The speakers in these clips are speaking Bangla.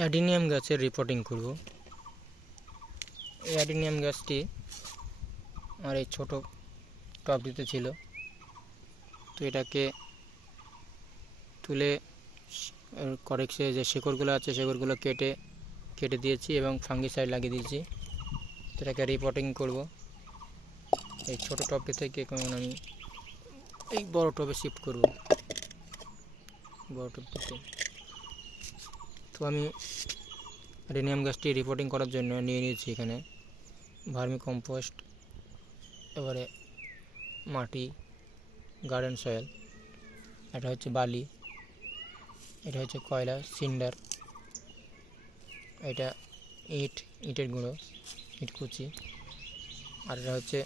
অ্যাডিনিয়াম গাছের রিপোর্টিং করব। এই অ্যাডিনিয়াম গাছটি আমার এই ছোটো টবটিতে ছিল, তো এটাকে তুলে করেক্সে যে শেকড়গুলো আছে শেকড়গুলো কেটে দিয়েছি এবং ফাঙ্গিসাইড লাগিয়ে দিয়েছি। তো এটাকে রিপোর্টিং করব এই ছোটো টবটি থেকে। এখন আমি এই বড় টবে শিফট করব, বড় টবটিতে। তো আমি অ্যাডিনিয়াম গাছটি রিপোর্টিং করার জন্য নিয়ে নিয়েছি এখানে ভার্মি কম্পোস্ট, এবারে মাটি, গার্ডেন সয়েল, এটা হচ্ছে বালি, এটা হচ্ছে কয়লা সিন্ডার, এটা ইটের গুঁড়ো, ইট কুচি, আর এটা হচ্ছে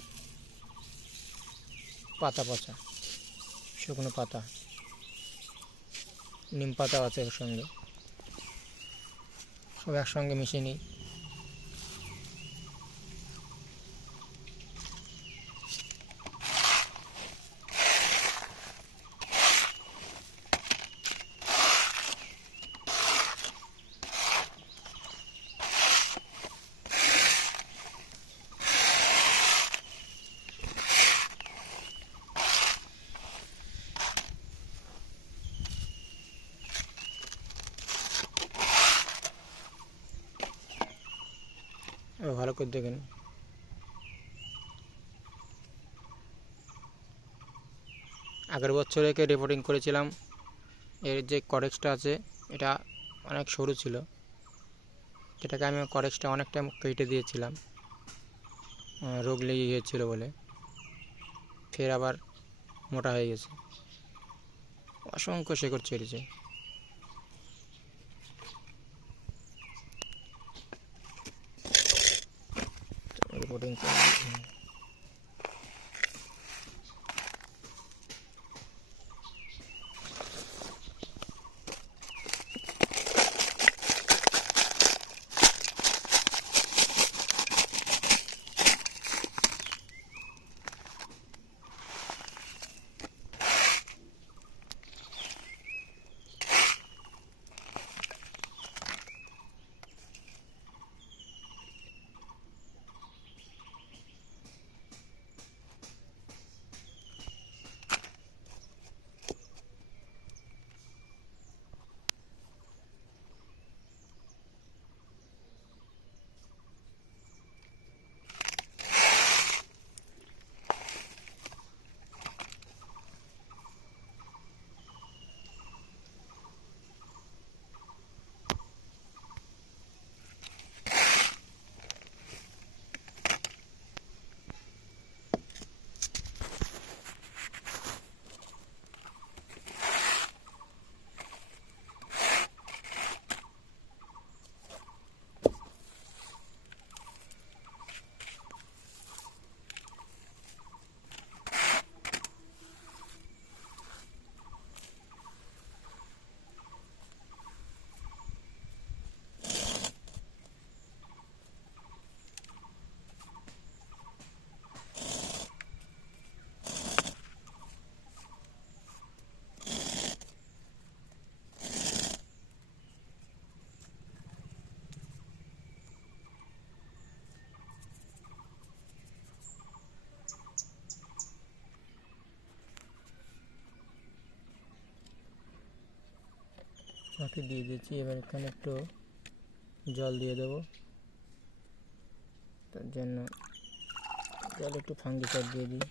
পাতা পচা, শুকনো পাতা, নিম পাতাও আছে এর সঙ্গে। সব একসঙ্গে মিশিয়ে নিই। এবার ভালো করে দেখেন। আগের বছর একে রিপোর্টিং করেছিলাম, এর যে করেক্সটা আছে এটা অনেক সরু ছিল, যেটাকে আমি করেক্সটা অনেকটা কেটে দিয়েছিলাম রোগ লেগে গিয়েছিলো বলে। ফের আবার মোটা হয়ে গেছে, অসংখ্য শেকড় ছেড়েছে। রিপোর্টিং মাটি দিয়ে দিয়েছি। এবার এখানে একটু জল দিয়ে দেবো, তার জন্য জল একটু ফাঙ্গিসাইড দিয়ে দিই।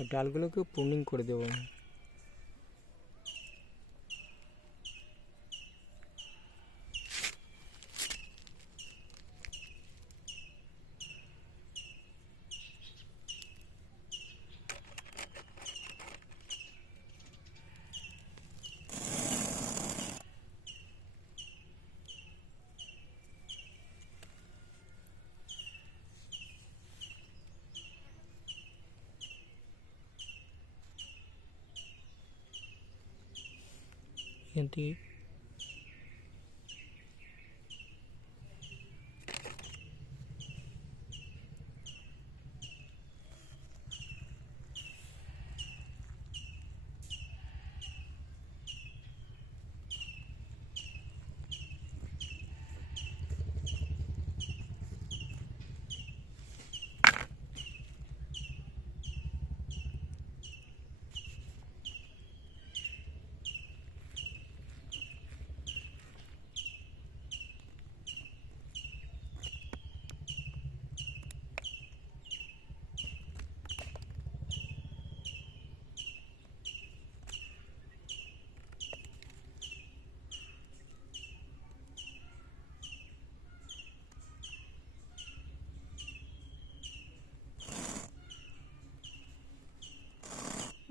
এই ডালগুলোকে প্রুনিং করে দেবো আমি। এখান থেকে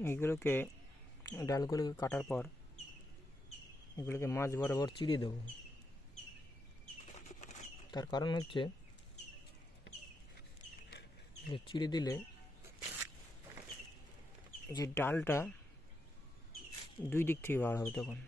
এইগুলোকে ডালগুলোকে কাটার পর এগুলোকে মাঝ বরাবর চিড়ে দেবো। তার কারণ হচ্ছে যে চিড়ে দিলে যে ডালটা দুই দিক থেকে বার হবে তখন।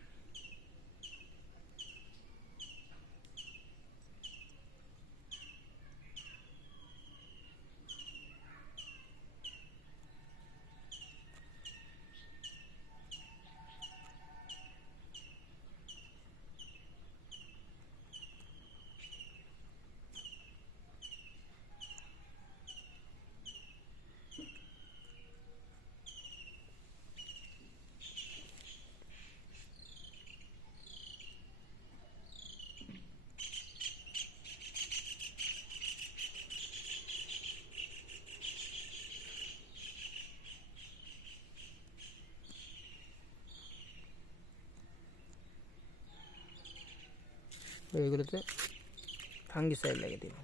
এগুলোতে ফাঙ্গিসাইড লাগিয়ে দেব।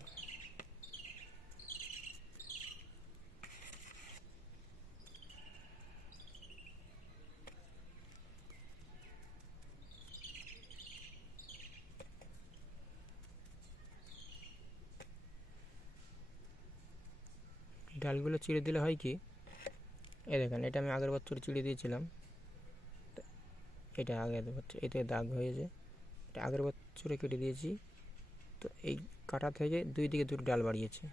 ডালগুলো চিড়ে দিলে হয় কি, এই দেখেন এটা আমি আগের বছর চিড়ে দিয়েছিলাম, এটা আগের বছর এতে দাগ হয়েছে, এটা আগের বছরে কেটে দিয়েছি। তো এই কাটা থেকে দুই দিকে দুটো ডাল বাড়িয়েছে।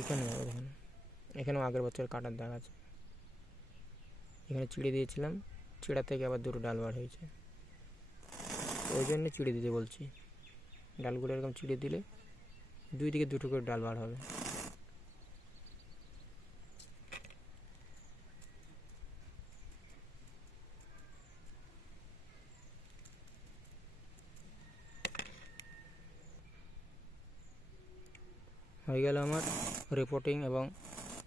এখানেও দেখেন, এখানেও আগের বছর কাটার দাগ আছে। এখানে চিড়ে দিয়েছিলাম, চিড়া থেকে আবার দুটো ডাল বার হয়েছে। ওই জন্য চিড়ে দিতে বলছি। ডালগুলো এরকম চিড়ে দিলে দুই দিকে দুটো করে ডাল বার হবে। হয়ে গেল আমার রিপোর্টিং এবং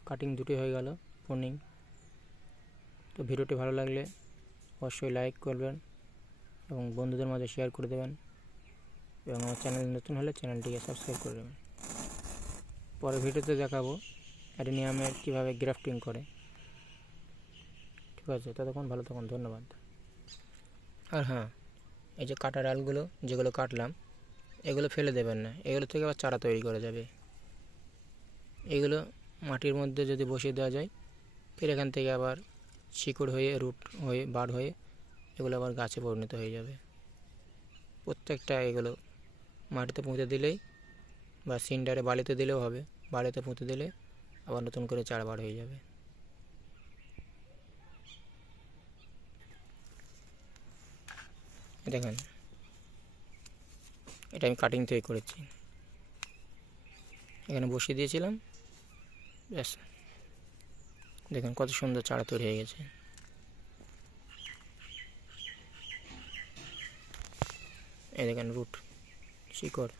কাটিং দুটি হয়ে গেল, পোনিং। তো ভিডিওটি ভালো লাগলে অবশ্যই লাইক করবেন এবং বন্ধুদের মাঝে শেয়ার করে দেবেন, এবং আমার চ্যানেল নতুন হলে চ্যানেলটিকে সাবস্ক্রাইব করে দেবেন। পরের ভিডিওতে দেখাবো অ্যাডেনিয়ামের কীভাবে গ্রাফটিং করে। ঠিক আছে, ততক্ষণ ভালো থাকুন, ধন্যবাদ। আর হ্যাঁ, এই যে কাটা ডালগুলো যেগুলো কাটলাম, এগুলো ফেলে দেবেন না, এগুলো থেকে আবার চারা তৈরি করা যাবে। এগুলো মাটির মধ্যে যদি বসিয়ে দেওয়া যায়, ফের এখান থেকে আবার শিকড় হয়ে রুট হয়ে বার হয়ে এগুলো আবার গাছে পরিণত হয়ে যাবে। প্রত্যেকটা এগুলো মাটিতে পুঁতে দিলেই বা সিন্ডারে বালিতে দিলেও হবে, বালিতে পুঁতে দিলে আবার নতুন করে চারা বার হয়ে যাবে। দেখেন, এটা আমি কাটিং থেকে করেছি, এখানে বসিয়ে দিয়েছিলাম, ব্যাস দেখেন কত সুন্দর চারা তৈরি হয়ে গেছে। এই দেখেন রুট, শিকড়।